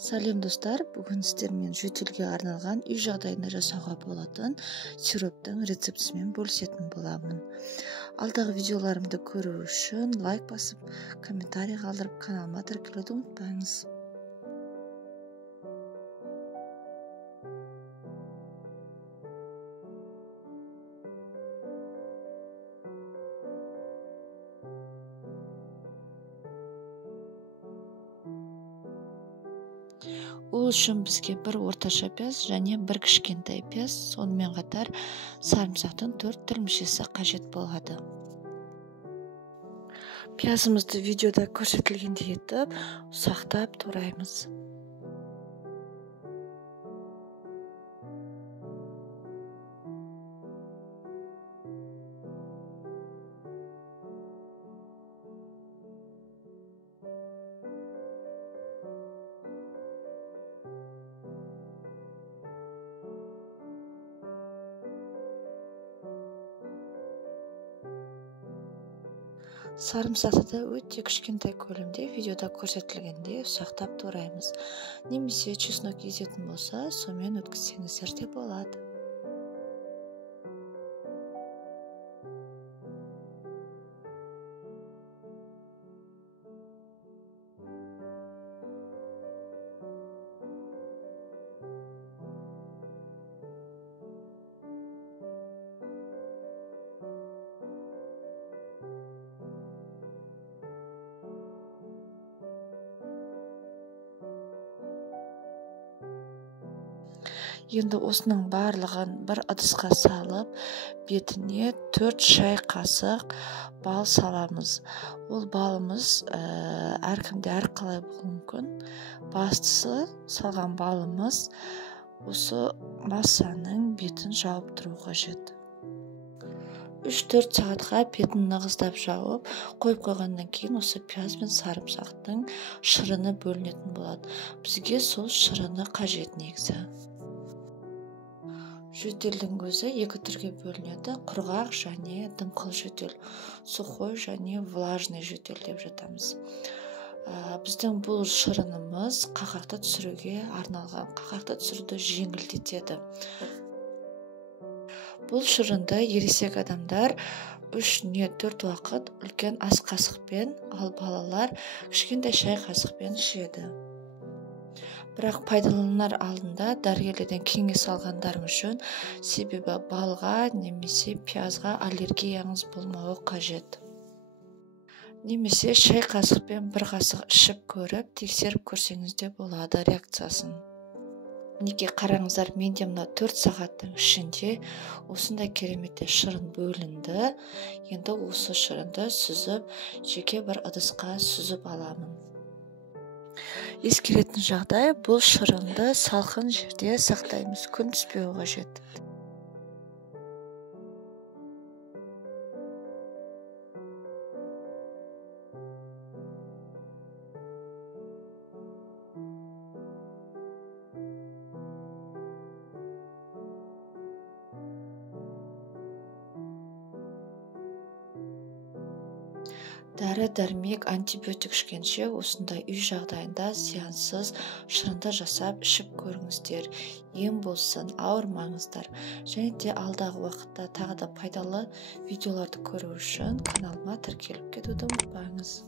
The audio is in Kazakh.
Сәлем достар, бүгін сіздермен жөтелге арналған үй жағдайында жасауға болатын сироптың рецептісімен бөлісетін боламын. Алдағы видеоларымды көру үшін лайк басып, комментарий қалдырып, каналыма тіркелуді ұмытпаңыз. Ол үшін бізге бір орташа пияз және бір кішкентай пияз, сонымен қатар сарымсақтың 4 тілімшесі қажет болады. Пиязымызды видеода көрсетілгендей етіп, ұсақтап тураймыз. Сарымсақты да өте кішкентай көлемде видеода көрсетілгендей ұсақтап тураймыз. Немесе чеснок езетін болса, сонымен өткізсеңіздер де болады. Енді осының барлығын бір ыдысқа салып, бетіне 4 шай қасық бал саламыз. Ол балымыз әркімде әрқалай болуы мүмкін. Бастысы салған балымыз осы массаның бетін жауып тұру қажет. 3-4 сағатқа бетін нығыздап жауып, қойып қойғаннан кейін осы пияз бен сарымсақтың шырыны бөлінетін болады. Бізге сол шырыны қажет негізі. Жөтелдің өзі 2 түрге бөлінеді: құрғақ және дымқыл жөтел, сухой және влажный жөтел деп жатамыз. Біздің бұл шырынымыз қақақты түсіруге арналған, қақақты түсіруді жеңілдетеді. Бұл шырынды ересек адамдар 3 не 4 уақыт үлкен ас қасықпен, ал балалар кішкентай шай қасықпен ішеді. Бірақ пайдаланар алдында дәрігерлерден кеңес алғандарым үшін, себебі балға немесе пиязға аллергияңыз болмауы қажет. Немесе шай қасықпен 1 қасық ішіп көріп, тексеріп көрсеңіз де болады реакциясын. Мінекей қараңыздар, менде мына 4 сағаттың ішінде осындай кереметтей шырын бөлінді. Енді осы шырынды сүзіп, жеке бір ыдысқа сүзіп аламын. Ескеретін жағдай, бұл шырынды салқын жерде сақтаймыз, күн түспеуі қажет. Дәрі-дәрмек, антибиотик ішкенше осындай үй жағдайында зиянсыз шырынды жасап ішіп көріңіздер. Ем болсын, ауырмаңыздар. Және де алдағы уақытта тағы да пайдалы видеоларды көру үшін каналыма тіркеліп кетуді ұмытпаңыз.